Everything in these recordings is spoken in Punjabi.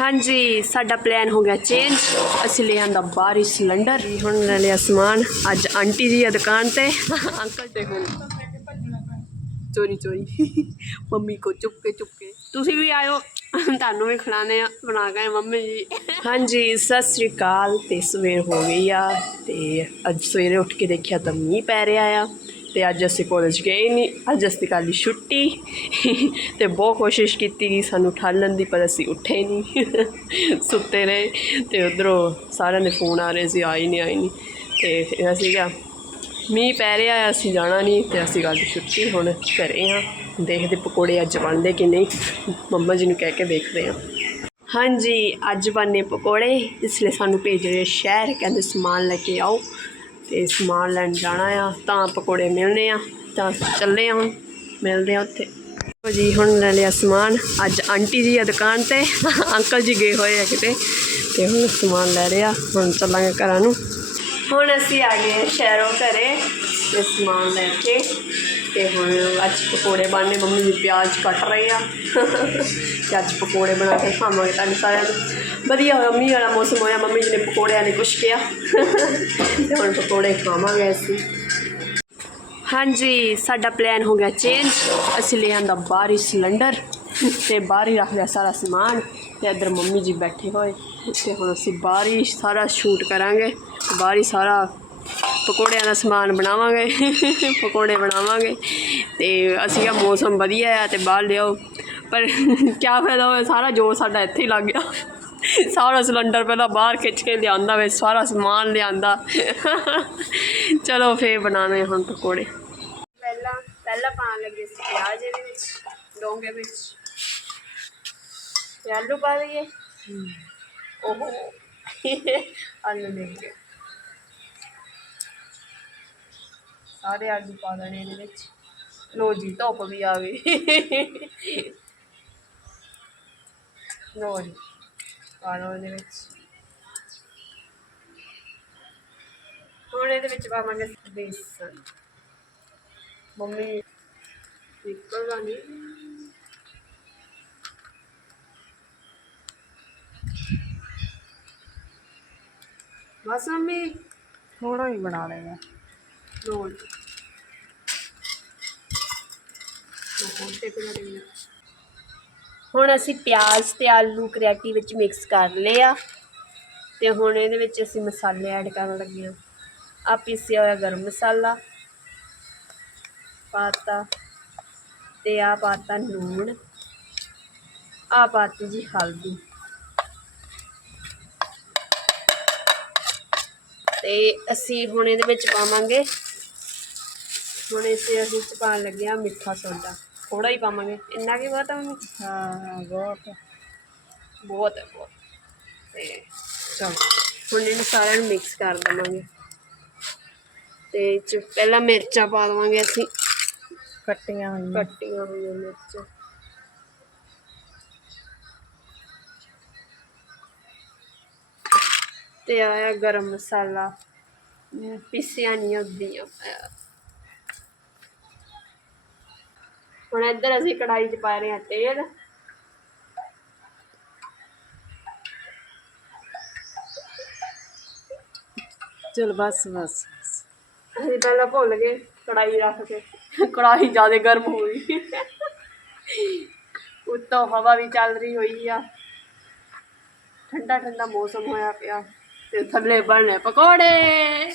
ਹਾਂਜੀ, ਸਾਡਾ ਪਲਾਨ ਹੋ ਗਿਆ ਚੇਂਜ ਅਸੀਂ ਲੈ ਆਂਦਾ ਬਾਹਰੀ ਸਿਲੰਡਰ। ਹੁਣ ਲੈ ਲਿਆ ਸਮਾਨ। ਅੱਜ ਆਂਟੀ ਜੀ ਆ ਦੁਕਾਨ ਤੇ। ਅੰਕਲ ਤੇ ਹੁਣ। ਚੋਰੀ ਚੋਰੀ। ਮੰਮੀ ਕੋ ਚੁੱਪ ਕੇ ਚੁੱਪ ਕੇ ਤੁਸੀਂ ਵੀ ਆਇਓ। ਤੁਹਾਨੂੰ ਵੀ ਖਿਲਾਣੇ ਆ। ਬਣਾ ਕੇ ਮੰਮੀ ਜੀ। ਹਾਂਜੀ, ਸਤਿ ਸ੍ਰੀ ਅਕਾਲ। ਤੇ ਸਵੇਰ ਹੋ ਗਈ ਆ। ਤੇ ਅੱਜ ਸਵੇਰੇ ਉੱਠ ਕੇ ਦੇਖਿਆ ਤਾਂ ਮੀਂਹ ਪੈ ਰਿਹਾ ਆ। ਤੇ ਅੱਜ ਅਸੀਂ ਕਾਲਜ ਗਏ ਨਹੀਂ ਅੱਜ ਅਸੀਂ ਕੱਲ੍ਹ ਦੀ ਛੁੱਟੀ। ਤੇ ਬਹੁਤ ਕੋਸ਼ਿਸ਼ ਕੀਤੀ ਕਿ ਸਾਨੂੰ ਠਾਲਣ ਦੀ, ਪਰ ਅਸੀਂ ਉੱਠੇ ਨਹੀਂ ਸੁੱਤੇ ਰਹੇ ਤੇ ਉਧਰੋਂ ਸਾਰਿਆਂ ਦੇ ਫੋਨ ਆ ਰਹੇ ਸੀ ਆਈ ਨਹੀਂ ਆਈ ਨਹੀਂ ਤੇ ਫਿਰ ਅਸੀਂ ਕਿਹਾ, ਮੀਂਹ ਪੈ ਰਿਹਾ ਅਸੀਂ ਜਾਣਾ ਨਹੀਂ ਤੇ ਅਸੀਂ ਕੱਲ੍ਹ ਛੁੱਟੀ, ਹੁਣ ਘਰੇ ਹਾਂ ਦੇਖਦੇ ਪਕੌੜੇ ਅੱਜ ਬਣਦੇ ਕਿ ਨਹੀਂ। ਮੰਮਾ ਜੀ ਨੂੰ ਕਹਿ ਕੇ ਦੇਖਦੇ ਹਾਂ ਹਾਂਜੀ, ਅੱਜ ਬਣਨੇ ਪਕੌੜੇ, ਇਸ ਲਈ ਸਾਨੂੰ ਭੇਜ ਰਹੇ ਸ਼ਹਿਰ, ਕਹਿੰਦੇ ਸਮਾਨ ਲੈ ਕੇ ਆਓ। ਤੇ ਸਮਾਨ ਲੈਣ ਜਾਣਾ ਆ, ਤਾਂ ਪਕੌੜੇ ਮਿਲਣੇ ਆ। ਤਾਂ ਚੱਲੇ ਆ ਹੁਣ, ਮਿਲਦੇ ਆ ਉੱਥੇ। ਲਓ ਜੀ, ਹੁਣ ਲੈ ਲਿਆ ਸਮਾਨ। ਅੱਜ ਆਂਟੀ ਜੀ ਆ ਦੁਕਾਨ ਤੇ, ਅੰਕਲ ਜੀ ਗਏ ਹੋਏ ਆ ਕਿਤੇ, ਤੇ ਹੁਣ ਸਮਾਨ ਲੈ ਰਿਹਾ ਹੁਣ ਚੱਲਾਂਗੇ ਘਰਾਂ ਨੂੰ। ਹੁਣ ਅਸੀਂ ਆ ਗਏ ਸ਼ਹਿਰੋਂ ਘਰੇ, ਤੇ ਸਮਾਨ ਲੈ ਕੇ ਤੇ ਹੁਣ ਅੱਜ ਪਕੌੜੇ ਬਣਨੇ, ਮੰਮੀ ਜੀ ਪਿਆਜ਼ ਕੱਟ ਰਹੇ ਆ। ਤੇ ਅੱਜ ਪਕੌੜੇ ਬਣਾ ਕੇ ਖਾਵਾਂਗੇ ਤੁਹਾਨੂੰ ਸਾਰਿਆਂ ਨੂੰ। ਵਧੀਆ ਹੋਇਆ, ਮੀਂਹ ਵਾਲਾ ਮੌਸਮ ਹੋਇਆ, ਮੰਮੀ ਜੀ ਨੇ ਪਕੌੜਿਆਂ ਨੇ ਕੁਛ ਕਿਹਾ। ਤੇ ਹੁਣ ਪਕੌੜੇ ਖਾਵਾਂਗੇ ਅਸੀਂ। ਹਾਂਜੀ, ਸਾਡਾ ਪਲਾਨ ਹੋ ਗਿਆ ਚੇਂਜ ਅਸੀਂ ਲੈ ਆਂਦਾ ਬਾਹਰੀ ਸਿਲੰਡਰ ਤੇ ਬਾਹਰ ਹੀ ਰੱਖ ਲਿਆ ਸਾਰਾ ਸਮਾਨ ਤੇ ਇੱਧਰ ਮੰਮੀ ਜੀ ਬੈਠੇ ਹੋਏ। ਤੇ ਹੁਣ ਅਸੀਂ ਬਾਹਰ ਹੀ ਸਾਰਾ ਸ਼ੂਟ ਕਰਾਂਗੇ। ਬਾਹਰ ਹੀ ਸਾਰਾ ਪਕੌੜਿਆਂ ਦਾ ਸਮਾਨ ਬਣਾਵਾਂਗੇ ਪਕੌੜੇ ਬਣਾਵਾਂਗੇ ਤੇ ਅਸੀਂ ਕਿਹਾ ਮੌਸਮ ਵਧੀਆ ਆ ਤੇ ਬਾਹਰ ਲਿਆਓ। ਪਰ ਕੀ ਫਾਇਦਾ ਹੋਇਆ ਸਾਰਾ ਜੋਰ ਸਾਡਾ ਇੱਥੇ ਹੀ ਲੱਗ ਗਿਆ। ਸਾਰਾ ਸਿਲੰਡਰ ਪਹਿਲਾਂ ਬਾਹਰ ਖਿੱਚ ਕੇ ਲਿਆਂਦਾ ਵੇ ਸਾਰਾ ਸਮਾਨ ਲਿਆਂਦਾ। ਚਲੋ ਫੇਰ ਬਣਾਣੇ ਹੁਣ ਪਕੌੜੇ। ਪਹਿਲਾਂ ਪਹਿਲਾਂ ਪਾਣ ਲੱਗੇ ਸੀ ਪਿਆਜ਼ ਇਹਦੇ ਵਿੱਚ ਡੋਂਗੇ ਵਿੱਚ। ਤੇ ਆਲੂ ਪਾ ਦਈਏ ਓਹੋ। ਆਲੂ ਲੈ ਕੇ। ਸਾਰੇ ਆਲੂ ਪਾ ਦੇਣੇ ਇਹਦੇ ਵਿੱਚ। ਲੋ ਜੀ ਧੁੱਪ ਵੀ ਆ ਗਈ। ਲੋ ਜੀ ਪਾ ਲਓ ਇਹਦੇ ਵਿੱਚ। ਹੁਣ ਇਹਦੇ ਵਿੱਚ ਪਾਵਾਂਗੇ ਬੇਸਨ। ਮੰਮੀ ਨਿਕਲਦਾ ਨਹੀਂ ਬਸ ਮੰਮੀ। ਥੋੜਾ ਹੀ ਬਣਾ ਲੈਣਾ। ਰੋਲ ਉਹ ਤੇ ਕਰਾਂਗੇ ਹੁਣ ਅਸੀਂ ਪਿਆਜ਼ ਤੇ ਆਲੂ ਕ੍ਰੈਟੀ ਵਿੱਚ ਮਿਕਸ ਕਰ ਲਏ ਆ ਤੇ ਹੁਣ ਇਹਦੇ ਵਿੱਚ ਅਸੀਂ ਮਸਾਲੇ ਐਡ ਕਰਨ ਲੱਗੇ ਆ। ਆ ਪੀਸਿਆ ਹੋਇਆ ਗਰਮ ਮਸਾਲਾ, ਪਾਤਾ ਤੇ ਆ ਪਾਤਾ ਲੂਣ ਆ ਪਾਤੀ ਜੀ ਹਲਦੀ। ਤੇ ਅਸੀਂ ਹੁਣ ਇਹਦੇ ਵਿੱਚ ਪਾਵਾਂਗੇ, ਹੁਣ ਇਸੇ ਅਸੀਂ ਚ ਪਾਉਣ ਲੱਗੇ ਆ ਮਿੱਠਾ ਸੋਡਾ। ਥੋੜਾ ਹੀ ਪਾਵਾਂਗੇ। ਇੰਨਾ ਕੀ ਬਹੁਤ ਆ ਮੰਮੀ? ਹਾਂ ਬਹੁਤ। ਬਹੁਤ ਹੈ ਬਹੁਤ। ਤੇ ਚਲੋ ਹੁਣ ਇਹਨੂੰ ਸਾਰਿਆਂ ਨੂੰ ਮਿਕਸ ਕਰ ਦੇਵਾਂਗੇ। ਤੇ ਇਹ 'ਚ ਪਹਿਲਾਂ ਮਿਰਚਾਂ ਪਾ ਦੇਵਾਂਗੇ ਅਸੀਂ। ਕੱਟੀਆਂ ਹੋਈਆਂ। ਕੱਟੀਆਂ ਹੋਈਆਂ ਮਿਰਚਾਂ। ਤੇ ਆਇਆ ਗਰਮ ਮਸਾਲਾ। ਅਮ, ਪੀਸਿਆ ਨਹੀਂ ਹੁੰਦੀਆਂ। ਹੁਣ ਇੱਧਰ ਅਸੀਂ ਕੜਾਈ 'ਚ ਪਾ ਰਹੇ ਹਾਂ ਤੇਲ। ਚਲ ਬਸ ਬਸ। ਅਸੀਂ ਪਹਿਲਾਂ ਭੁੱਲ ਗਏ ਕੜਾਈ ਰੱਖ ਕੇ। ਕੜਾਈ ਜ਼ਿਆਦਾ ਗਰਮ ਹੋ ਗਈ ਉੱਤੋਂ ਹਵਾ ਵੀ ਚੱਲ ਰਹੀ ਹੋਈ ਆ। ਠੰਡਾ ਠੰਡਾ ਮੌਸਮ ਹੋਇਆ ਪਿਆ। ਤੇ ਥੱਲੇ ਬਣਨੇ ਪਕੌੜੇ।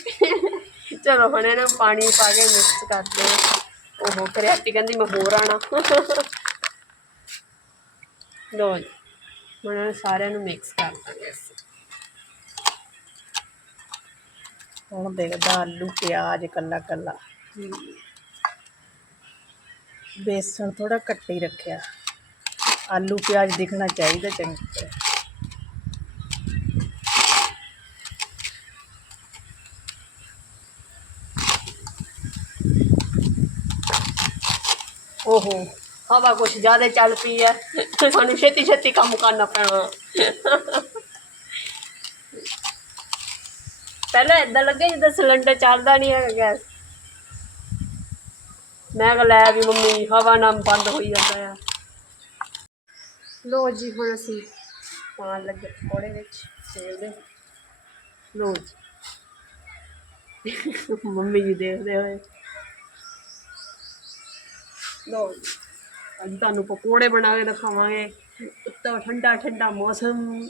ਚਲੋ ਹੁਣ ਇਹਨਾਂ ਪਾਣੀ ਪਾ ਕੇ ਮਿਕਸ ਕਰਦੇ ਆ ਉਹ ਕਰਿਆਟੀ ਕਹਿੰਦੀ ਮੈਂ ਹੋਰ ਆਣਾ। ਲੋ ਜੀ, ਹੁਣ ਇਹਨਾਂ ਸਾਰਿਆਂ ਨੂੰ ਮਿਕਸ ਕਰ ਦਾਂਗੇ ਹੁਣ ਦੇਖਦਾ ਆਲੂ, ਪਿਆਜ਼ ਕੱਲਾ ਕੱਲਾ। ਬੇਸਣ ਥੋੜਾ ਘੱਟ ਹੀ ਰੱਖਿਆ। ਆਲੂ, ਪਿਆਜ਼ ਦਿਖਣਾ ਚਾਹੀਦਾ ਚੰਗੀ ਤਰ੍ਹਾਂ। ਓਹੋ। ਹਵਾ ਕੁਛ ਜ਼ਿਆਦਾ ਚੱਲ ਪਈ ਹੈ ਸਾਨੂੰ ਛੇਤੀ ਛੇਤੀ ਕੰਮ ਕਰਨਾ ਪੈਣਾ। ਪਹਿਲਾਂ ਇਦਾਂ ਲੱਗੇ ਜਿੱਦਾਂ ਸਿਲੰਡਰ ਚੱਲਦਾ ਨਹੀਂ ਹੈਗਾ ਗੈਸ। ਮੈਂ ਕਿਹਾ ਲੈ ਵੀ ਮੰਮੀ ਹਵਾ ਨਾਲ ਬੰਦ ਹੋਈ ਜਾਂਦਾ ਆ। ਲੋ ਜੀ ਹੁਣ ਅਸੀਂ ਪਾਣ ਲੱਗੇ ਪਕੌੜੇ ਵਿੱਚ ਸੇਵ ਦੇ। ਲੋ ਮੰਮੀ ਜੀ ਦੇਖਦੇ ਹੋਏ। ਲੋ ਅੱਜ ਤੁਹਾਨੂੰ ਪਕੌੜੇ ਬਣਾ ਕੇ ਦਿਖਾਵਾਂਗੇ। ਉੱਤੋਂ ਠੰਡਾ ਠੰਡਾ ਮੌਸਮ।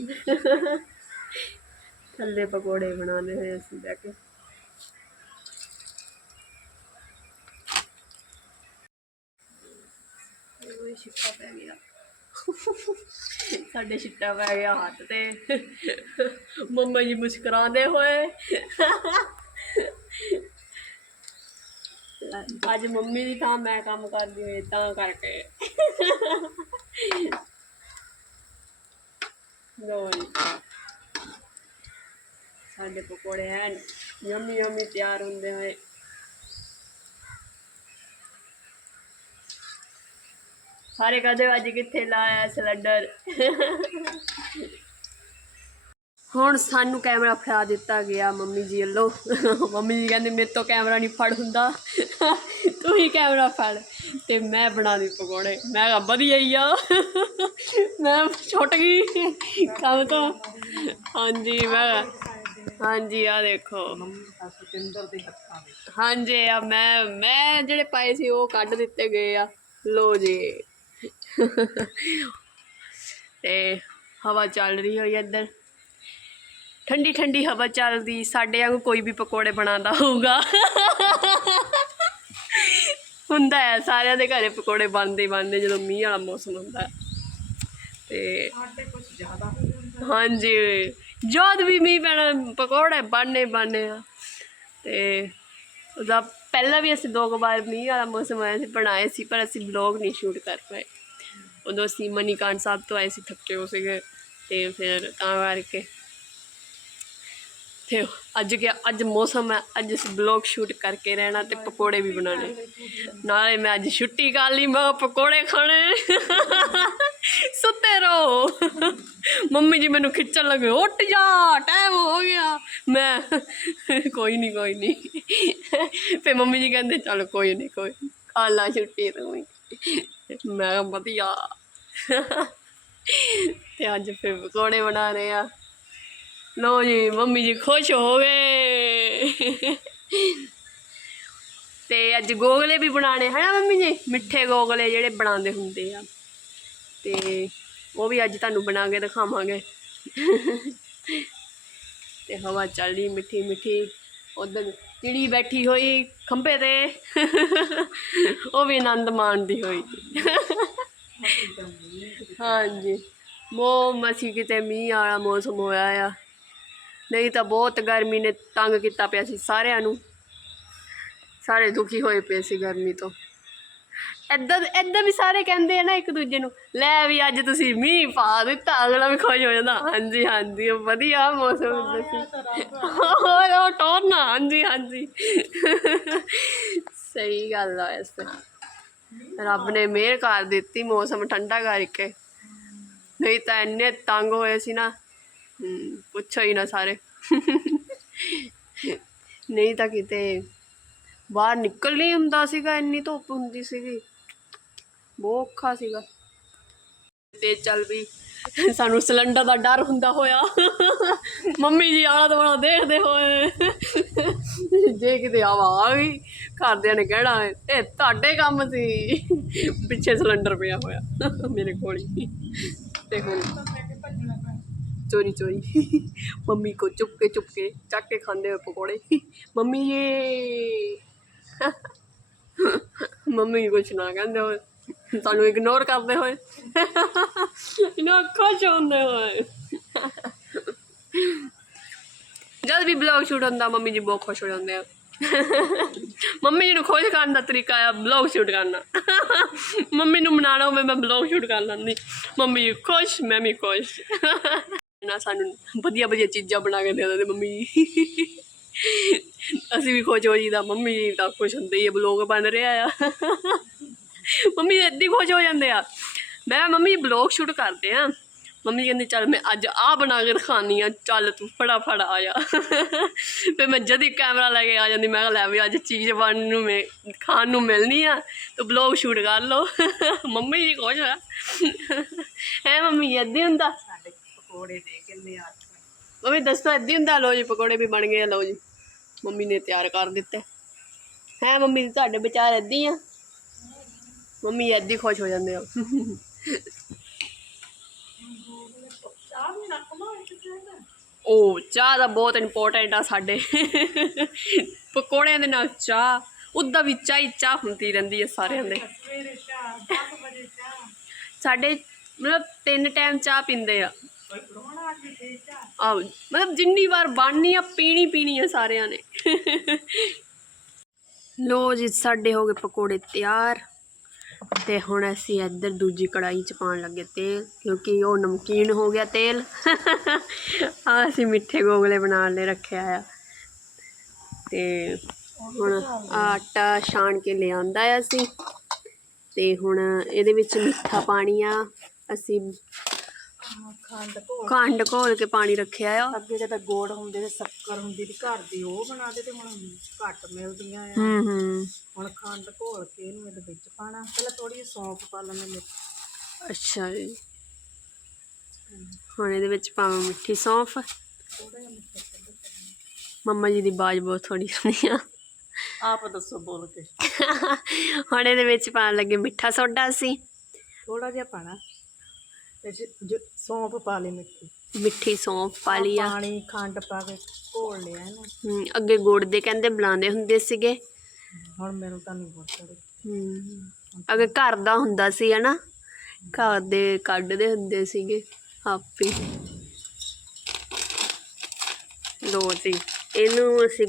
ਥੱਲੇ ਪਕੌੜੇ ਬਣਾਉਂਦੇ ਹੋਏ ਅਸੀਂ ਬਹਿ ਕੇ। ਓਏ, ਛਿੱਟਾ ਪੈ ਗਿਆ। ਸਾਡੇ ਛਿੱਟਾ ਪੈ ਗਿਆ ਹੱਥ ਤੇ। ਮੰਮਾ ਜੀ ਮੁਸਕਰਾਉਂਦੇ ਹੋਏ। ਅੱਜ ਮੰਮੀ ਦੀ ਥਾਂ ਮੈਂ ਕੰਮ ਕਰਦੀ ਹੋਈ, ਤਾਂ ਕਰਕੇ। ਲੋ ਜੀ। ਸਾਡੇ ਪਕੌੜੇ ਹਨ ਯਮੀ ਯਮੀ ਤਿਆਰ ਹੁੰਦੇ ਹੋਏ। ਸਾਰੇ ਕਹਦੇ ਅੱਜ ਕਿੱਥੇ ਲਾਇਆ ਸਿਲੰਡਰ? ਹੁਣ ਸਾਨੂੰ ਕੈਮਰਾ ਫੜਾ ਦਿੱਤਾ ਗਿਆ ਮੰਮੀ ਜੀ ਵੱਲੋਂ। ਮੰਮੀ ਜੀ ਕਹਿੰਦੇ, ਮੇਰੇ ਤੋਂ ਕੈਮਰਾ ਨਹੀਂ ਫੜ ਹੁੰਦਾ। ਤੂੰ ਹੀ ਕੈਮਰਾ ਫੜ। ਤੇ ਮੈਂ ਬਣਾ ਦੀ ਪਕੌੜੇ। ਮੈਂ ਕਿਹਾ, ਵਧੀਆ ਹੀ ਆ। ਮੈਂ ਛੁੱਟ ਗਈ। ਕੰਮ ਤੋਂ। ਹਾਂਜੀ, ਮੈਂ ਹਾਂਜੀ ਆ ਦੇਖੋ। ਸਤਿੰਦਰ ਦੇ ਹੱਥਾਂ ਵਿੱਚ ਹਾਂਜੀ, ਆ ਮੈਂ ਮੈਂ ਜਿਹੜੇ ਪਾਏ ਸੀ, ਉਹ ਕੱਢ ਦਿੱਤੇ ਗਏ ਆ। ਲੋ ਜੀ। ਤੇ ਹਵਾ ਚੱਲ ਰਹੀ ਹੋਈ ਇੱਧਰ। ਠੰਡੀ ਠੰਡੀ ਹਵਾ ਚੱਲਦੀ, ਸਾਡੇ ਵਾਂਗੂ ਕੋਈ ਵੀ ਪਕੌੜੇ ਬਣਾਉਂਦਾ ਹੋਊਗਾ। ਹੁੰਦਾ ਹੈ, ਸਾਰਿਆਂ ਦੇ ਘਰੇ ਪਕੌੜੇ ਬਣਦੇ ਬਣਦੇ ਜਦੋਂ ਮੀਂਹ ਵਾਲਾ ਮੌਸਮ ਹੁੰਦਾ ਹੈ। ਤੇ ਸਾਡੇ ਕੁਝ ਜ਼ਿਆਦਾ ਹਾਂਜੀ ਜਦ ਵੀ ਮੀਂਹ ਪੈਣਾ, ਪਕੌੜੇ ਬਣਨੇ ਬਣਨੇ ਆ। ਤੇ ਉਹਦਾ ਪਹਿਲਾਂ ਵੀ ਅਸੀਂ ਦੋ ਕੁ ਵਾਰ ਮੀਂਹ ਵਾਲਾ ਮੌਸਮ ਆਇਆ ਸੀ ਬਣਾਏ ਸੀ, ਪਰ ਅਸੀਂ ਵਲੌਗ ਨਹੀਂ ਸ਼ੂਟ ਕਰ ਪਾਏ। ਉਦੋਂ ਅਸੀਂ ਮਨੀਕਾਂਡ ਸਾਹਿਬ ਤੋਂ ਆਏ ਸੀ, ਥੱਕੇ ਹੋ ਸੀਗੇ, ਤੇ ਫਿਰ ਤਾਂ ਕਰਕੇ ਤੇ ਅੱਜ ਕਿ ਅੱਜ ਮੌਸਮ ਹੈ ਅੱਜ ਅਸੀਂ ਵਲੌਗ ਸ਼ੂਟ ਕਰਕੇ ਰਹਿਣਾ ਤੇ ਪਕੌੜੇ ਵੀ ਬਣਾਉਣੇ। ਨਾਲੇ ਮੈਂ ਅੱਜ ਛੁੱਟੀ ਕਰ ਲਈ ਮੈਂ ਪਕੌੜੇ ਖਾਣੇ। ਸੁੱਤੇ ਰਹੋ। ਮੰਮੀ ਜੀ ਮੈਨੂੰ ਖਿੱਚਣ ਲੱਗੇ ਉੱਠ ਜਾ ਟਾਈਮ ਹੋ ਗਿਆ। ਮੈਂ ਕੋਈ ਨਹੀਂ ਕੋਈ ਨਹੀਂ ਫੇ ਮੰਮੀ ਜੀ ਕਹਿੰਦੇ ਚੱਲ ਕੋਈ ਨਹੀਂ ਕੋਈ ਨੀ, ਖਾ ਲਾ ਛੁੱਟੀ ਤੂੰ ਮੈਂ ਵਧੀਆ। ਤੇ ਅੱਜ ਫਿਰ ਪਕੌੜੇ ਬਣਾ ਰਹੇ ਆ। ਲੋ ਜੀ ਮੰਮੀ ਜੀ ਖੁਸ਼ ਹੋ ਗਏ। ਤੇ ਅੱਜ ਗੋਗਲੇ ਵੀ ਬਣਾਣੇ ਹੈ ਨਾ ਮੰਮੀ ਜੀ? ਮਿੱਠੇ ਗੋਗਲੇ ਜਿਹੜੇ ਬਣਾਉਂਦੇ ਹੁੰਦੇ ਆ। ਤੇ ਉਹ ਵੀ ਅੱਜ ਤੁਹਾਨੂੰ ਬਣਾ ਕੇ ਦਿਖਾਵਾਂਗੇ। ਤੇ ਹਵਾ ਚੱਲ ਰਹੀ ਮਿੱਠੀ ਮਿੱਠੀ। ਉਧਰ ਚਿੜੀ ਬੈਠੀ ਹੋਈ ਖੰਭੇ ਤੇ। ਉਹ ਵੀ ਆਨੰਦ ਮਾਣਦੀ ਹੋਈ। ਹਾਂਜੀ। ਮੋ ਮਸੀ ਕਿਤੇ ਮੀਂਹ ਵਾਲਾ ਮੌਸਮ ਹੋਇਆ ਆ। ਨਹੀਂ ਤਾਂ ਬਹੁਤ ਗਰਮੀ ਨੇ ਤੰਗ ਕੀਤਾ ਪਿਆ ਸੀ ਸਾਰਿਆਂ ਨੂੰ। ਸਾਰੇ ਦੁਖੀ ਹੋਏ ਪਏ ਸੀ ਗਰਮੀ ਤੋਂ। ਏਦਾਂ ਏਦਾਂ ਵੀ ਸਾਰੇ ਕਹਿੰਦੇ ਆ ਨਾ ਇੱਕ ਦੂਜੇ ਨੂੰ, ਲੈ ਵੀ ਅੱਜ ਤੁਸੀਂ ਮੀਂਹ ਪਾ ਦਿੱਤਾ, ਅਗਲਾ ਵੀ ਖੁਸ਼ ਹੋ ਜਾਂਦਾ। ਹਾਂਜੀ ਹਾਂਜੀ ਉਹ ਵਧੀਆ ਮੌਸਮ ਸੀ। ਹੋਰ ਉਹ ਟੋਰਨਾ ਹਾਂਜੀ ਹਾਂਜੀ। ਸਹੀ ਗੱਲ ਆ ਇਸ ਤੇ ਰੱਬ ਨੇ ਮਿਹਰ ਕਰ ਦਿੱਤੀ ਮੌਸਮ ਠੰਡਾ ਕਰਕੇ। ਨਹੀਂ ਤਾਂ ਇੰਨੇ ਤੰਗ ਹੋਏ ਸੀ ਨਾ ਪੁੱਛੋ ਹੀ ਨਾ ਸਾਰੇ। ਨਹੀਂ ਤਾਂ ਕਿਤੇ ਬਾਹਰ ਨਿਕਲ ਨਹੀਂ ਹੁੰਦਾ ਸੀਗਾ, ਇੰਨੀ ਧੁੱਪ ਹੁੰਦੀ ਸੀਗੀ। ਬਹੁਤ ਔਖਾ ਸੀਗਾ। ਤੇ ਚੱਲ ਵੀ ਸਾਨੂੰ ਸਿਲੰਡਰ ਦਾ ਡਰ ਹੁੰਦਾ ਹੋਇਆ। ਮੰਮੀ ਜੀ ਆਲਾ ਦੁਆਲਾ ਦੇਖਦੇ ਹੋਏ। ਜੇ ਕਿਤੇ ਆਵਾ ਆ ਗਈ, ਘਰਦਿਆਂ ਨੇ ਕਹਿਣਾ, ਇਹ ਤੁਹਾਡੇ ਕੰਮ ਸੀ। ਪਿੱਛੇ ਸਿਲੰਡਰ ਪਿਆ ਹੋਇਆ, ਮੇਰੇ ਕੋਲ ਹੀ। ਤੇ ਹੁਣ ਚੋਰੀ ਚੋਰੀ ਮੰਮੀ ਕੋ ਚੁੱਪ ਕੇ ਚੁੱਪ ਕੇ ਚੱਕ ਕੇ ਖਾਂਦੇ ਹੋਏ ਪਕੌੜੇ ਮੰਮੀ ਇਹ ਮੰਮੀ ਕੁਛ ਨਾ ਕਹਿੰਦੇ ਹੋਏ ਸਾਨੂੰ ਇਗਨੋਰ ਕਰਦੇ ਹੋਏ ਇਨਾ ਖੁਸ਼ ਹੁੰਦੇ ਹੋਏ ਜਦ ਵੀ ਬਲੌਗ ਸ਼ੂਟ ਹੁੰਦਾ ਮੰਮੀ ਜੀ ਬਹੁਤ ਖੁਸ਼ ਹੋ ਜਾਂਦੇ ਆ ਮੰਮੀ ਜੀ ਨੂੰ ਖੁਸ਼ ਕਰਨ ਦਾ ਤਰੀਕਾ ਆ ਬਲੌਗ ਸ਼ੂਟ ਕਰਨਾ ਮੰਮੀ ਨੂੰ ਮਨਾਣਾ ਹੋਵੇ ਮੈਂ ਬਲੌਗ ਸ਼ੂਟ ਕਰ ਲੈਂਦੀ ਮੰਮੀ ਜੀ ਖੁਸ਼ ਮੈਂ ਵੀ ਖੁਸ਼ ਨਾ ਸਾਨੂੰ ਵਧੀਆ ਵਧੀਆ ਚੀਜ਼ਾਂ ਬਣਾ ਕੇ ਦੇ ਦਿੰਦੇ ਮੰਮੀ ਅਸੀਂ ਵੀ ਖੁਸ਼ ਹੋ ਜੀਦਾ ਮੰਮੀ ਜੀ ਤਾਂ ਖੁਸ਼ ਹੁੰਦੇ ਹੀ ਆ ਬਲੌਗ ਬਣ ਰਿਹਾ ਆ। ਮੰਮੀ ਏਦਾਂ ਖੁਸ਼ ਹੋ ਜਾਂਦੇ ਆ। ਮੈਂ ਮੰਮੀ ਬਲੌਗ ਸ਼ੂਟ ਕਰਦੇ ਆ। ਮੰਮੀ ਕਹਿੰਦੀ, ਚੱਲ ਮੈਂ ਅੱਜ ਆ ਬਣਾ ਕੇ ਦਿਖਾਨੀ ਆ, ਚੱਲ ਤੂੰ ਫਟਾਫਟ ਆ ਜਾ। ਫਿਰ ਮੈਂ ਜਦ ਹੀ ਕੈਮਰਾ ਲੈ ਕੇ ਆ ਜਾਂਦੀ, ਮੈਂ ਕਿਹਾ, ਲੈ ਵੀ ਅੱਜ ਚੀਜ਼ ਬਣ ਨੂੰ ਮੈਂ, ਖਾਣ ਨੂੰ ਮਿਲਣੀ ਆ, ਤੇ ਬਲੌਗ ਸ਼ੂਟ ਕਰ ਲਓ। ਮੰਮੀ ਜੀ ਖੁਸ਼ ਹੋਇਆ ਹੈ ਮੰਮੀ ਇੱਦਾਂ ਹੀ ਹੁੰਦਾ। ਪਕੌੜੇ ਦੇ ਕਿੰਨੇ ਆ ਮੰਮੀ ਦੱਸੋ ਏਦਾਂ ਹੀ ਹੁੰਦਾ ਲਓ ਜੀ ਪਕੌੜੇ ਵੀ ਬਣ ਗਏ ਲਓ ਜੀ। ਮੰਮੀ ਨੇ ਤਿਆਰ ਕਰ ਦਿੱਤੇ। ਹੈ ਮੰਮੀ ਤੁਹਾਡੇ ਵਿਚਾਰ ਏਦਾਂ ਹੀ ਆ? ਮੰਮੀ ਏਦਾਂ ਹੀ ਖੁਸ਼ ਹੋ ਜਾਂਦੇ ਆ। ਉਹ ਚਾਹ ਦਾ ਬਹੁਤ ਇੰਪੋਰਟੈਂਟ ਆ ਸਾਡੇ। ਪਕੌੜਿਆਂ ਦੇ ਨਾਲ ਚਾਹ ਉਹਦਾ ਵੀ ਚਾਹ ਹੀ ਚਾਹ ਹੁੰਦੀ ਰਹਿੰਦੀ ਹੈ ਸਾਰਿਆਂ ਦੇ। ਸਵੇਰੇ ਚਾਹ 10 ਵਜੇ ਚਾਹ। ਸਾਡੇ ਮਤਲਬ ਤਿੰਨ ਟਾਈਮ ਚਾਹ ਪੀਂਦੇ ਆ। ਕੋਈ ਆ, ਮਤਲਬ ਜਿੰਨੀ ਵਾਰ ਬਣਨੀ ਆ, ਪੀਣੀ ਪੀਣੀ ਆ ਸਾਰਿਆਂ ਨੇ। ਲੋ ਜੀ, ਸਾਡੇ ਹੋ ਗਏ ਪਕੌੜੇ ਤਿਆਰ। ਤੇ ਹੁਣ ਅਸੀਂ ਇੱਧਰ ਦੂਜੀ ਕੜਾਈ ਚ ਪਾਉਣ ਲੱਗੇ ਤੇਲ, ਕਿਉਂਕਿ ਉਹ ਨਮਕੀਨ ਹੋ ਗਿਆ ਤੇਲ। ਆ ਅਸੀਂ ਮਿੱਠੇ ਗੋਗਲੇ ਬਣਾਉਣ ਲਈ ਰੱਖਿਆ ਆ। ਤੇ ਹੁਣ ਆਟਾ ਛਾਣ ਕੇ ਲਿਆਂਦਾ ਆ ਅਸੀਂ। ਤੇ ਹੁਣ ਇਹਦੇ ਵਿੱਚ ਮਿੱਠਾ ਪਾਣੀ ਆ। ਅਸੀਂ ਖੰਡ ਘੋਲ ਖੰਡ ਘੋਲ ਕੇ ਪਾਣੀ ਰੱਖਿਆ ਆ। ਅੱਗੇ ਜਦੋਂ ਗੋੜ ਹੁੰਦੇ ਤੇ ਸ਼ੱਕਰ ਹੁੰਦੀ ਦੀ ਘਰ ਦੀ ਉਹ ਬਣਾ ਦੇ ਤੇ ਹੁਣ ਘੱਟ ਮਿਲਦੀਆਂ ਆ। ਹੂੰ ਹੂੰ। ਹੁਣ ਖੰਡ ਘੋਲ ਕੇ ਇਹਨੂੰ ਇਹਦੇ ਵਿੱਚ ਪਾਣਾ ਪਹਿਲਾਂ ਥੋੜੀ ਜਿਹੀ ਸੌਂਫ ਪਾ ਲੈਣੇ ਵਿੱਚ ਅੱਛਾ ਜੀ। ਹੁਣ ਇਹਦੇ ਵਿੱਚ ਪਾਵਾਂ ਮਿੱਠੀ ਸੌਂਫ। ਮਿੱਠਾ ਮੰਮਾ ਜੀ ਦੀ ਬਾਜ ਬਹੁਤ ਥੋੜੀ ਸੁਣੀ ਆ। ਆਪ ਦੱਸੋ ਬੋਲ ਕੇ। ਹੁਣ ਇਹਦੇ ਵਿੱਚ ਪਾਉਣ ਲੱਗੇ ਮਿੱਠਾ ਸੋਡਾ ਸੀ ਥੋੜਾ ਜਿਹਾ ਪਾਣਾ ਜ- ਸੌਂਫ ਪਾ ਲਈ ਮਿੱਠੀ। ਮਿੱਠੀ ਸੌਂਫ ਪਾ ਲਈ ਆ। ਪਾਣੀ ਖੰਡ ਪਾ ਕੇ ਘੋਲ ਲਿਆ ਇਹਨੂੰ। ਅੱਗੇ ਗੁੜ ਦੇ ਕਹਿੰਦੇ ਬੁਲਾਉਂਦੇ ਹੁੰਦੇ ਸੀਗੇ। ਹੁਣ ਮੈਨੂੰ ਤਾਂ ਨਹੀਂ ਪਤਾ ਹਮ, ਅੱਗੇ ਘਰ ਦਾ ਹੁੰਦਾ ਸੀ ਹਨਾ? ਘਰ ਦੇ ਕੱਢਦੇ ਹੁੰਦੇ ਸੀਗੇ ਆਪੇ ਲੋ ਜੀ ਇਹਨੂੰ ਅਸੀਂ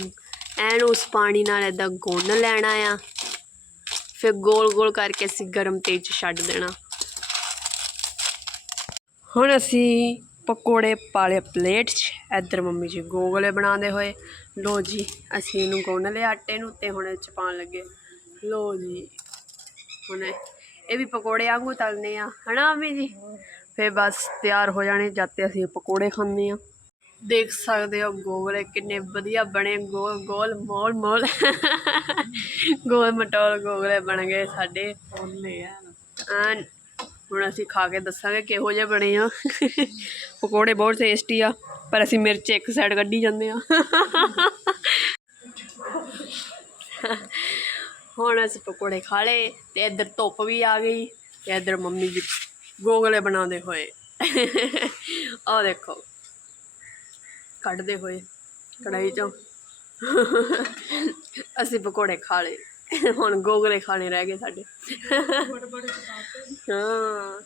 ਐਨ ਉਸ ਪਾਣੀ ਨਾਲ ਏਦਾਂ ਗੁੰਨ ਲੈਣਾ ਆ। ਫਿਰ ਗੋਲ ਗੋਲ ਕਰਕੇ ਅਸੀਂ ਗਰਮ ਤੇਲ 'ਚ ਛੱਡ ਦੇਣਾ। ਹੁਣ ਅਸੀਂ ਪਕੌੜੇ ਪਾਲੇ ਪਲੇਟ 'ਚ। ਇੱਧਰ ਮੰਮੀ ਜੀ ਗੋਗਲੇ ਬਣਾਉਂਦੇ ਹੋਏ। ਲੋ ਜੀ ਅਸੀਂ ਇਹਨੂੰ ਗੁੰਨ ਲਿਆ ਆਟੇ ਨੂੰ ਤੇ ਹੁਣ ਇਹ 'ਚ ਪਾਉਣ ਲੱਗੇ। ਲੋ ਜੀ ਹੁਣ ਇਹ ਵੀ ਪਕੌੜੇ ਵਾਂਗੂ ਤਲਨੇ ਆ। ਹਨਾ ਮੰਮੀ ਜੀ? ਫਿਰ ਬਸ ਤਿਆਰ ਹੋ ਜਾਣੇ ਜਦ ਅਸੀਂ ਪਕੌੜੇ ਖਾਂਦੇ ਆ। ਦੇਖ ਸਕਦੇ ਹੋ ਗੋਗਲੇ ਕਿੰਨੇ ਵਧੀਆ ਬਣੇ। ਗੋਲ ਗੋਲ ਮੋਲ ਮੋਲ। ਗੋਲ ਮਟੋਲ ਗੋਗਲੇ ਬਣ ਗਏ ਸਾਡੇ। ਬੋਲੇ ਆ। ਐਨ ਹੁਣ ਅਸੀਂ ਖਾ ਕੇ ਦੱਸਾਂਗੇ ਕਿਹੋ ਜਿਹੇ ਬਣੇ ਆ। ਪਕੌੜੇ ਬਹੁਤ ਟੇਸਟੀ ਆ, ਪਰ ਅਸੀਂ ਮਿਰਚ ਇੱਕ ਸਾਈਡ ਕੱਢੀ ਜਾਂਦੇ ਆ। ਹੁਣ ਅਸੀਂ ਪਕੌੜੇ ਖਾ ਲਏ ਤੇ ਇੱਧਰ ਧੁੱਪ ਵੀ ਆ ਗਈ ਤੇ ਇੱਧਰ ਮੰਮੀ ਜੀ ਗੋਗਲੇ ਬਣਾਉਂਦੇ ਹੋਏ। ਆਹ ਦੇਖੋ, ਕੱਢਦੇ ਹੋਏ ਕੜਾਈ ਚੋਂ। ਅਸੀਂ ਪਕੌੜੇ ਖਾ ਲਏ। ਹੁਣ ਗੋਗਲੇ ਖਾਣੇ ਰਹਿ ਗਏ ਸਾਡੇ। ਬੜੇ ਬੜੇ ਹਾਂ।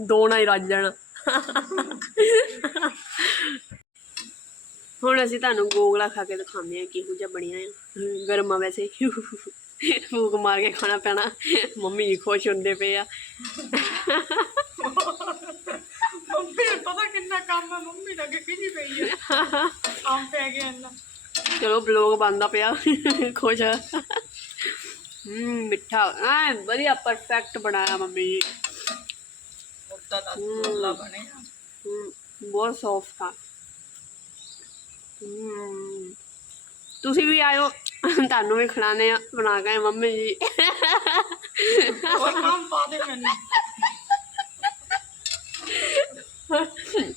ਦੋ ਹੀ ਰੱਜ ਜਾਣਾ। ਹੁਣ ਅਸੀਂ ਤੁਹਾਨੂੰ ਗੋਗਲਾ ਖਾ ਕੇ ਦਿਖਾਉਂਦੇ ਆ ਕਿਹੋ ਜਿਹਾ ਬਣਿਆ ਆ। ਗਰਮਾ ਵੈਸੇ। ਫੂਕ ਮਾਰ ਕੇ ਖਾਣਾ ਪੈਣਾ। ਮੰਮੀ ਜੀ ਖੁਸ਼ ਹੁੰਦੇ ਪਏ ਆ। ਮੰਮੀ, ਪਤਾ ਕਿੰਨਾ ਕੰਮ ਹੈ ਮੰਮੀ ਲੱਗੇ ਕਿਹਦੀ ਪਈ ਆ। ਕੰਮ ਪੈ ਗਿਆ ਇੰਨਾ। ਚਲੋ ਬਲੌਗ ਬੰਦਾ ਪਿਆ। ਖੁਸ਼ ਹਮ ਮਿੱਠਾ। ਆ ਵਧੀਆ ਪਰਫੈਕਟ ਬਣਾਇਆ ਮੰਮੀ ਜੀ। ਉੱਤਾ ਦਾ ਗੋਲਾ ਬਣਿਆ ਹਮ, ਬਹੁਤ ਸੌਫਟ ਆ। ਤੁਸੀਂ ਵੀ ਆਇਓ। ਤੁਹਾਨੂੰ ਵੀ ਖਿਲਾਣੇ ਆ ਬਣਾ ਕੇ ਮੰਮੀ ਜੀ। ਹੋਰ ਕੰਮ ਪਾ ਦੇ ਮੈਨੂੰ।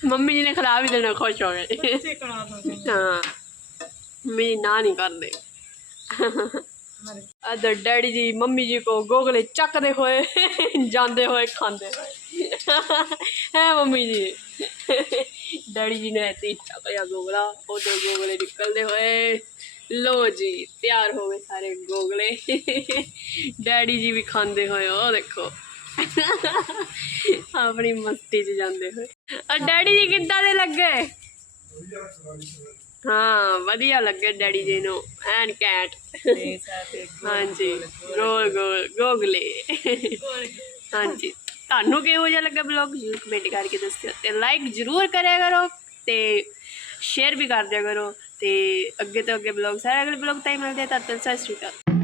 ਮੰਮੀ ਜੀ ਨੇ ਖਿਲਾ ਵੀ ਦੇਣਾ ਖੁਸ਼ ਹੋ ਗਏ। ਹਾਂ। ਮੰਮੀ ਨਾ ਨਹੀਂ ਕਰਦੇ। ਮੇਰੇ ਅਦਰ ਡੈਡੀ ਜੀ, ਮੰਮੀ ਜੀ ਕੋ ਗੋਗਲੇ ਚੱਕਦੇ ਹੋਏ, ਜਾਂਦੇ ਹੋਏ ਖਾਂਦੇ ਹੋਏ। ਹੈ ਮੰਮੀ ਜੀ। ਡੈਡੀ ਜੀ ਨੇ ਇੱਥੇ ਹੀ ਚੱਕ ਲਿਆ ਗੋਗਲਾ ਉਧਰ ਗੋਗਲੇ ਨਿਕਲਦੇ ਹੋਏ। ਲੋ ਜੀ, ਤਿਆਰ ਹੋ ਗਏ ਸਾਰੇ ਗੋਗਲੇ। ਡੈਡੀ ਜੀ ਵੀ ਖਾਂਦੇ ਹੋਏ, ਉਹ ਦੇਖੋ। ਆਪਣੀ ਮਸਤੀ 'ਚ ਜਾਂਦੇ ਹੋਏ। ਆ ਡੈਡੀ ਜੀ ਕਿੱਦਾਂ ਦੇ ਲੱਗੇ? ਹਾਂ, ਵਧੀਆ ਲੱਗੇ ਡੈਡੀ ਜੀ ਨੂੰ, ਐਨ ਕੈਟ। ਤੇ ਸਾਥੇ ਹਾਂਜੀ ਗੋਲ ਗੋਲ, ਗੋਗਲੇ। ਹਾਂਜੀ। ਤੁਹਾਨੂੰ ਕਿਹੋ ਜਿਹਾ ਲੱਗਾ ਬਲੌਗ ਜ਼ਰੂਰ ਕਮੈਂਟ ਕਰਕੇ ਦੱਸਿਓ ਤੇ ਲਾਈਕ ਜ਼ਰੂਰ ਕਰਿਆ ਕਰੋ ਤੇ ਸ਼ੇਅਰ ਵੀ ਕਰ ਦਿਆ ਕਰੋ ਤੇ ਅੱਗੇ ਤੋਂ ਅੱਗੇ ਬਲੌਗ ਸਾਰੇ ਅਗਲੇ ਬਲੌਗ ਹੀ ਮਿਲਦੇ ਆ, ਤਦ ਤੱਕ ਸਤਿ ਸ਼੍ਰੀ ਅਕਾਲ।